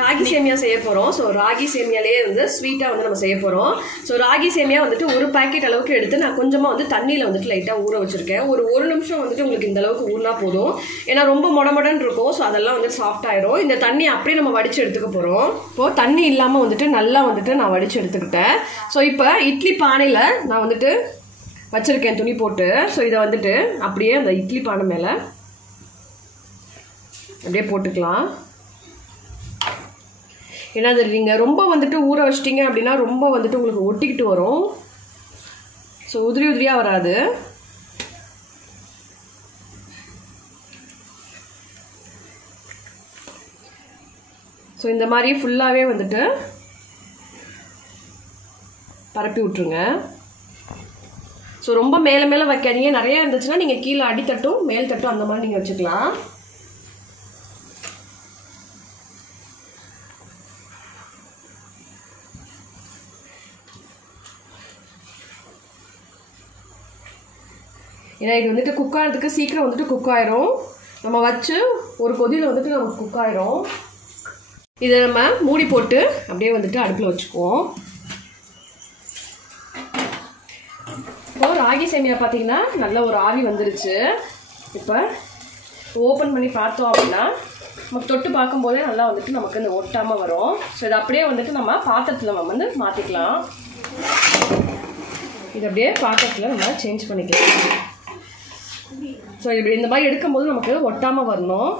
ராகி சேமியா செய்ய போறோம். ஸோ ராகி சேமியாலே வந்து ஸ்வீட்டா வந்து நம்ம செய்ய போறோம். ஸோ ராகி சேமியா வந்துட்டு ஒரு பாக்கெட் அளவுக்கு எடுத்து நான் கொஞ்சமா வந்து தண்ணியில வந்துட்டு லைட்டா ஊற வச்சிருக்கேன். ஒரு நிமிஷம் வந்துட்டு உங்களுக்கு இந்த அளவுக்கு ஊறினா போதும். ஏன்னா ரொம்ப மொடமொடன்னு இருக்கும். ஸோ அதெல்லாம் வந்து சாஃப்ட் ஆயிரும். இந்த தண்ணி அப்படியே நம்ம வடிச்சு எடுத்துக்க போறோம். இப்போ தண்ணி இல்லாம வந்துட்டு நல்லா வந்துட்டு நான் வடிச்சு எடுத்துக்கிட்டேன். ஸோ இப்போ இட்லி பானையில நான் வந்துட்டு வச்சிருக்கேன் துணி போட்டு. ஸோ இதை வந்துட்டு அப்படியே அந்த இட்லி பானை மேல அப்படியே போட்டுக்கலாம். ஏன்னா அது நீங்கள் ரொம்ப வந்துட்டு ஊற வச்சிட்டிங்க அப்படின்னா ரொம்ப வந்துட்டு உங்களுக்கு ஒட்டிக்கிட்டு வரும். ஸோ உதிரி உதிரியாக வராது. ஸோ இந்த மாதிரி ஃபுல்லாகவே வந்துட்டு பரப்பி விட்ருங்க. ஸோ ரொம்ப மேலே மேலே வைக்காதீங்க. நிறைய இருந்துச்சுன்னா நீங்கள் கீழே அடித்தட்டும் மேல் தட்டும் அந்த மாதிரி நீங்கள் வச்சுக்கலாம். ஏன்னா இது வந்துட்டு குக் ஆகிறதுக்கு சீக்கிரம் வந்துட்டு குக் ஆயிரும். நம்ம வச்சு ஒரு கொதியில் வந்துட்டு நமக்கு குக் ஆயிரும். இதை நம்ம மூடி போட்டு அப்படியே வந்துட்டு அடுப்பில் வச்சுக்குவோம். இப்போ ராகி சேமியா பார்த்தீங்கன்னா நல்ல ஒரு ஆவி வந்துருச்சு. இப்போ ஓப்பன் பண்ணி பார்த்தோம் அப்படின்னா நமக்கு தொட்டு பார்க்கும்போதே நல்லா வந்துட்டு நமக்கு இந்த ஒட்டாமல் வரும். ஸோ இதை அப்படியே வந்துட்டு நம்ம பாத்திரத்தில் நம்ம வந்து மாற்றிக்கலாம். இது அப்படியே பாத்திரத்தில் நம்ம சேஞ்ச் பண்ணிக்கலாம். ஸோ இப்படி இந்த மாதிரி எடுக்கும்போது நமக்கு ஒட்டாமல் வரணும்.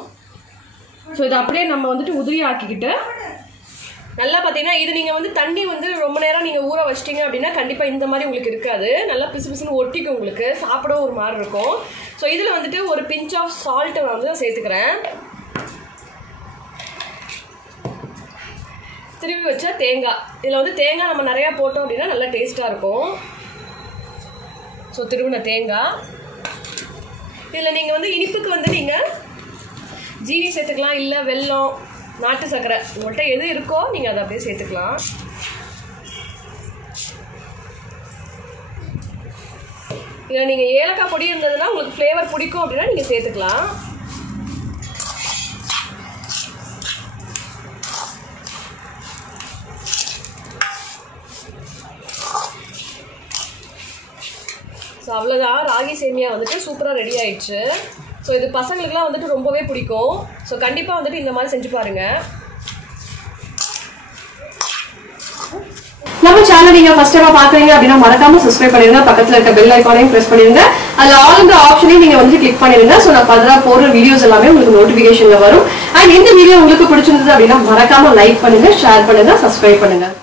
ஸோ இதை அப்படியே நம்ம வந்துட்டு உதிரி ஆக்கிக்கிட்டு நல்லா பார்த்தீங்கன்னா இது நீங்கள் வந்து தண்ணி வந்து ரொம்ப நேரம் நீங்கள் ஊற வச்சிட்டிங்க அப்படின்னா கண்டிப்பாக இந்த மாதிரி உங்களுக்கு இருக்காது. நல்லா பிசு பிசுன்னு ஒட்டிக்கும், உங்களுக்கு சாப்பிடவும் ஒரு மாதிரி இருக்கும். ஸோ இதில் வந்துட்டு ஒரு பிஞ்ச் ஆஃப் சால்ட்டை நான் வந்து சேர்த்துக்கிறேன். திருவி வச்ச தேங்காய், இதில் வந்து தேங்காய் நம்ம நிறையா போட்டோம் அப்படின்னா நல்லா டேஸ்ட்டாக இருக்கும். ஸோ திருவின தேங்காய். இதில் நீங்கள் வந்து இனிப்புக்கு வந்து நீங்கள் ஜீனி சேர்த்துக்கலாம், இல்லை வெல்லம், நாட்டு சர்க்கரை, உங்கள்கிட்ட எது இருக்கோ நீங்கள் அதை அப்படியே சேர்த்துக்கலாம். இதில் நீங்கள் ஏலக்காய் பொடி இருந்ததுன்னா உங்களுக்கு ஃப்ளேவர் பிடிக்கும் அப்படின்னா நீங்கள் சேர்த்துக்கலாம். ஸோ அவ்வளோதான், ராகி சேமியா வந்துட்டு சூப்பராக ரெடி ஆயிடுச்சு. ஸோ இது பசங்களுக்குலாம் வந்துட்டு ரொம்பவே பிடிக்கும். ஸோ கண்டிப்பாக வந்துட்டு இந்த மாதிரி செஞ்சு பாருங்கள். நம்ம சேனல் நீங்கள் ஃபர்ஸ்ட் டைமாக பார்க்குறீங்க அப்படின்னா மறக்காமல் சப்ஸ்கிரைப் பண்ணிடுங்க. பக்கத்தில் இருக்க பெல் ஐக்கானையும் ப்ரெஸ் பண்ணிடுங்க. அதில் ஆல் ஆப்ஷனையும் நீங்கள் வந்து கிளிக் பண்ணிடுங்க. ஸோ நான் ஃபர்தராக போடுற வீடியோஸ் எல்லாமே உங்களுக்கு நோட்டிஃபிகேஷனில் வரும். அண்ட் இந்த வீடியோ உங்களுக்கு பிடிச்சிருந்தது அப்படின்னா மறக்காமல் லைக் பண்ணுங்கள், ஷேர் பண்ணுங்கள், சப்ஸ்கிரைப் பண்ணுங்கள்.